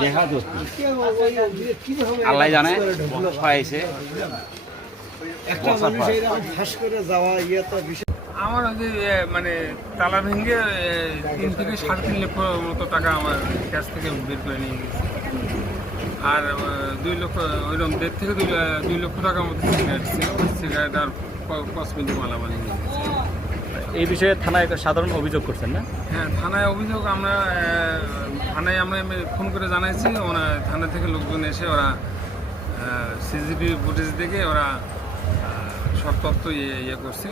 দেখা আল্লাহ জানে হয়েছে। একটা মানুষ এইরকম ফাঁস করে যাওয়া ইয়ে তো আমার ওই যে মানে তালা ভেঙে তিন থেকে সাড়ে তিন লক্ষ মতো টাকা আমার ক্যাশ থেকে বের করে নিয়ে গেছে। আর দুই লক্ষ ওইরকম দেড় থেকে দুই দুই লক্ষ টাকার মতো সিগারেট ছিল। সিগারেট আর কসমেটিক মালামাল নিয়ে গেছে। এই বিষয়ে থানায় একটা সাধারণ অভিযোগ করছেন না? হ্যাঁ থানায় অভিযোগ আমরা থানায় আমরা ফোন করে জানাইছি। ওরা থানা থেকে লোকজন এসে ওরা সিসিটিভি ফুটেজ দেখে ওরা সব তথ্য ইয়ে ইয়ে করছে।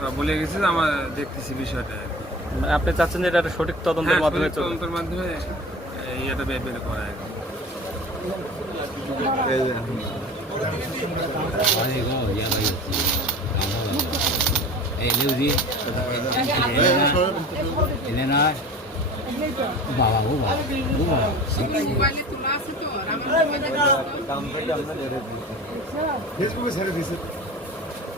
ওরা বলে গেছে যে আমরা দেখতেছি বিষয়টা আর কি। মানে আপনি চাচ্ছেন যে এটা একটা সঠিক তদন্তের হ্যাঁ, মাধ্যমে চলবে তদন্তের মাধ্যমে এই ইয়েটা বের বের করা আর কি। মোবাইলে তোলা আছে তো আর আমার মোবাইলে ফেসবুকে ছেড়ে দিয়েছে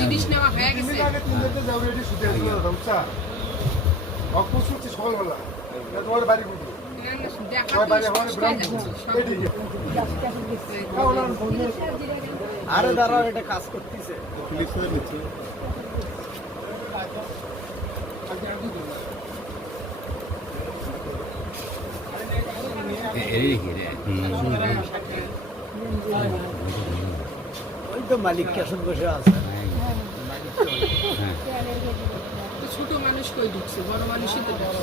জিনিস নেওয়া হয়ে গেছে সকালবেলা তোমার বাড়ি আরে দাঁড়াও এটা কাজ করতেছে হয়ে ওই তো মালিক কেসন বসে আছে তো ছোট মানুষ কই ঢুকছে? বড় মানুষই তো ঢুকছে।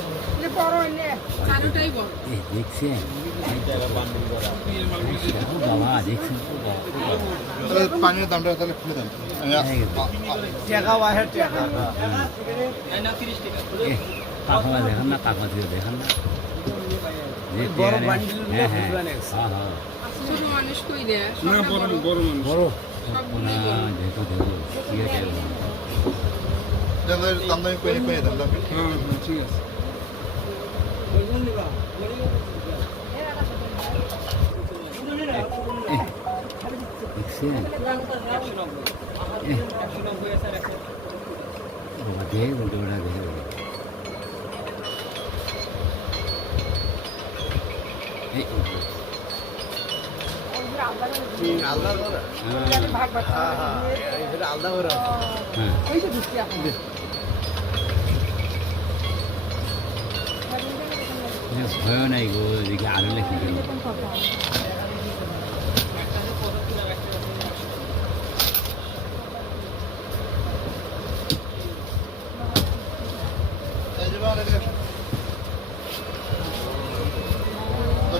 বড় হইলে বড়। পানির দামটা তাহলে খুলে দেন। টাকা বাহে টাকা। দেখান না টাকা দিয়ে দেখান না। বড় বান্ডিল হ্যাঁ, হ্যাঁ, হ্যাঁ, হ্যাঁ। ছোট মানুষ কই রে? না বড় বড়। মানুষ। সবগুলোই না, বড়। দেখো, দেখো, ঠিক আছে। দাম দামি কয়ে দেন দাম হ্যাঁ ঠিক আছে দেখ, আলাদা করে হ্যাঁ, হ্যাঁ হ্যাঁ এটা আলাদা করে হ্যাঁ। এ, ভয় নাই গো এদিকে আরও লেখি গেল হ্যালো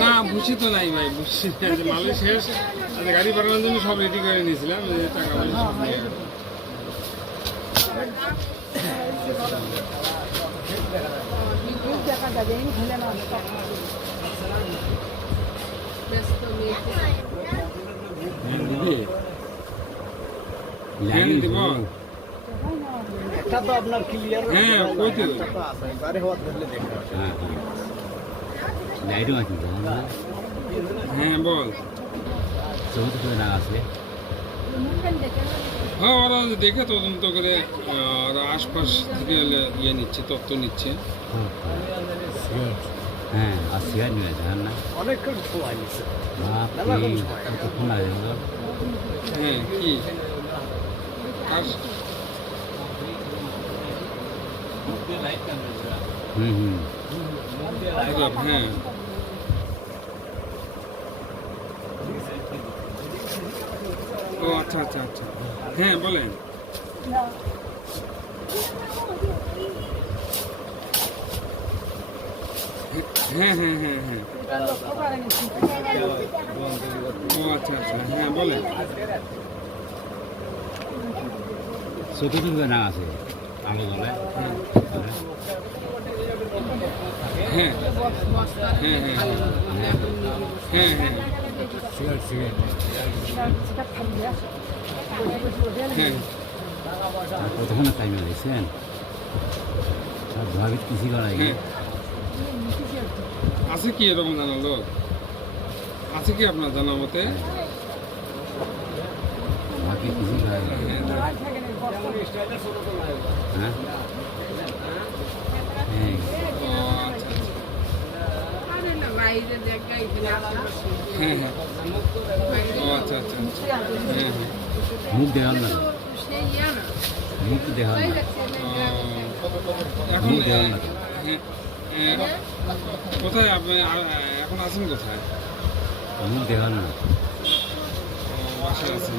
না বুঝি তো নাই ভাই বুঝছি মালের শেষ আজ গাড়ি পাঠানোর জন্য সব রেডি করে নিয়েছিলাম টাকা পয়সা সব নিয়ে। আপনার ক্লিয়ার হ্যাঁ, লাইটও আছে হ্যাঁ বল চৌদ্দ করে না আসলে হ্যাঁ ওরা দেখে তদন্ত করে ওরা আশপাশ থেকে ইয়ে নিচ্ছে, তথ্য নিচ্ছে। হ্যাঁ আর সিগার নিয়ে দেখেন না অনেকক্ষণ সময় নিচ্ছে কতক্ষণ লাগে হ্যাঁ কি? আর হুম হুম। হ্যাঁ ও আচ্ছা আচ্ছা আচ্ছা। হ্যাঁ বলেন। হ্যাঁ হ্যাঁ হ্যাঁ হ্যাঁ। ও আচ্ছা আচ্ছা। হ্যাঁ বলেন। চোখে না আছে আলো জ্বলে হ্যাঁ। হ্যাঁ। হ্যাঁ হ্যাঁ। হ্যাঁ হ্যাঁ। কতক্ষণ টাইমে দেখছেন আর ভাবিত কিছু করাই হ্যাঁ। আছে কি এরকম লোক? আছে কি আপনার জানার মতে? ভাবি কিছু হ্যাঁ। হ্যাঁ? হ্যাঁ হ্যাঁ। ও আচ্ছা আচ্ছা আচ্ছা। হ্যাঁ হ্যাঁ। মুখ দেখান না। সে মুখ দেখান না। এখন দেখান না। কোথায় আপনি? এখন আছেন কোথায়? মুখ দেখান না। ও, বাসায় আছেন।